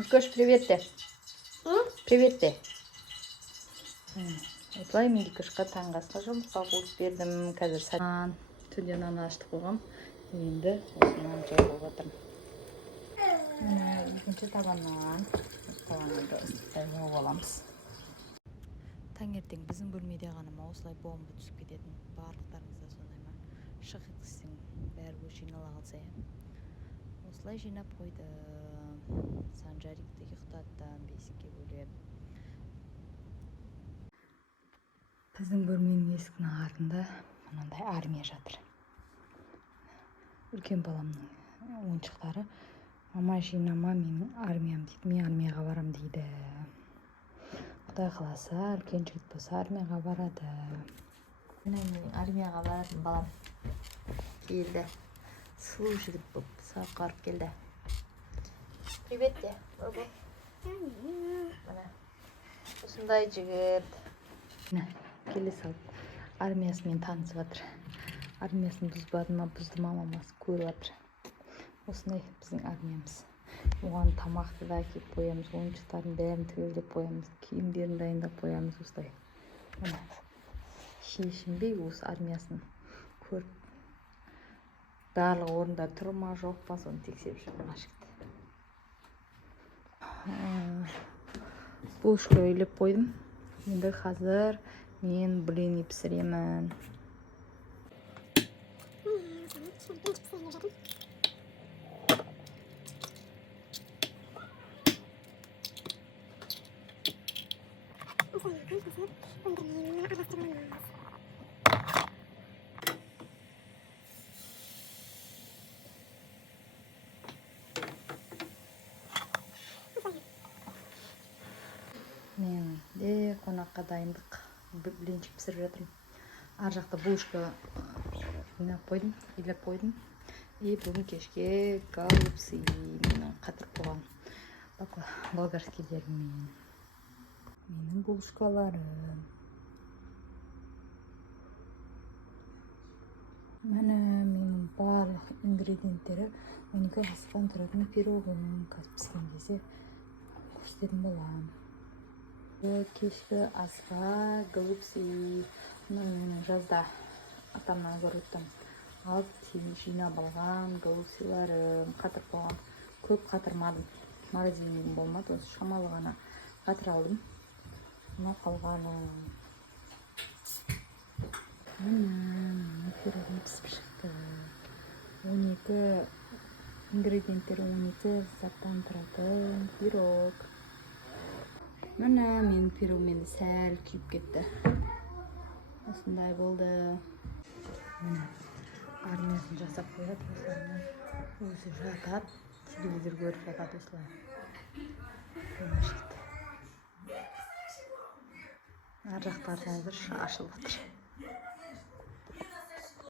Гикош, привет де. Привет де. Осылай мен Гикошқа таңғы асқа жұмыртқа қуырып бердім. Қазір сәт түнде нан ашытып қойғам. Енді осыны жай болып жатырмын. Міне екінші табаннан да ыстықтай жауып аламыз. Таңертең біздің бөлмеде ғана ма осылай бомба түсіп кететін. Барлықтарыңызда сондай ма? Шық еткізсең бәрі жинала қалса иә. Осылай жинап қойдым. Санжарикті ұйықтаттым, бесікке бөлеп. Біздің бөлменің есігінің артында мынандай армия жатыр. Үлкен баламның ойыншықтары. Мама жинама, менің армиям дейді. Мен армияға барам дейді. Құдай қаласа, үлкен жігіт болса армияға барады. Менің армияға баратын балам келді. Сұлу жігіт болып, сап қарып келді. Привет де. Міне. Осындай жігіт. Келе салып армиясымен танысып жатыр. Армиясын бұзбады ма, бұзды ма, мамасы көріп жатыр. Осындай біздің армиямыз. Оған тамақты да әкеліп қоямыз, ойыншықтарын бәрін түгелдеп қоямыз, киімдерін дайындап қоямыз осылай. Шешінбей осы армиясын көріп, барлық орындар тұр ма, жоқ па, соны тексеріп жүрген ашықты. Булочка үйлеп қойдым. Енді қазір мен блини пісіремін. Мен де қонаққа дайындық блинчик пісіріп жатырмын. Ар жақта булочка илеп қойдым. И бүгін кешке голубцы менің қатырып қойған болгарскийлермен. Менің булочкаларым. Міне менің барлық ингредиенттері 12 қасықтан тұратын пирогым. Қазір піскен кезде көрсететін боламын. Кешкі асқа голубцы. Менің жазда атамнан көріп алып жинап алған голубцыларым, қатырып қойған. Көп қатырмадым. Морозильнигім болмады, осы шамалы ғана қатыр алдым. Мына қалғаны. Міне пирогым пісіп шықты. 12 ингредиенттері 12 заттан тұратын пирог. Міне менің пирогым сәл күйіп кетті. Осындай болды. Міне армиясын жасап қояды осылай. Өзі жатады, телевизор көріп жатады осылай. Ар жақта ашылып жатыр.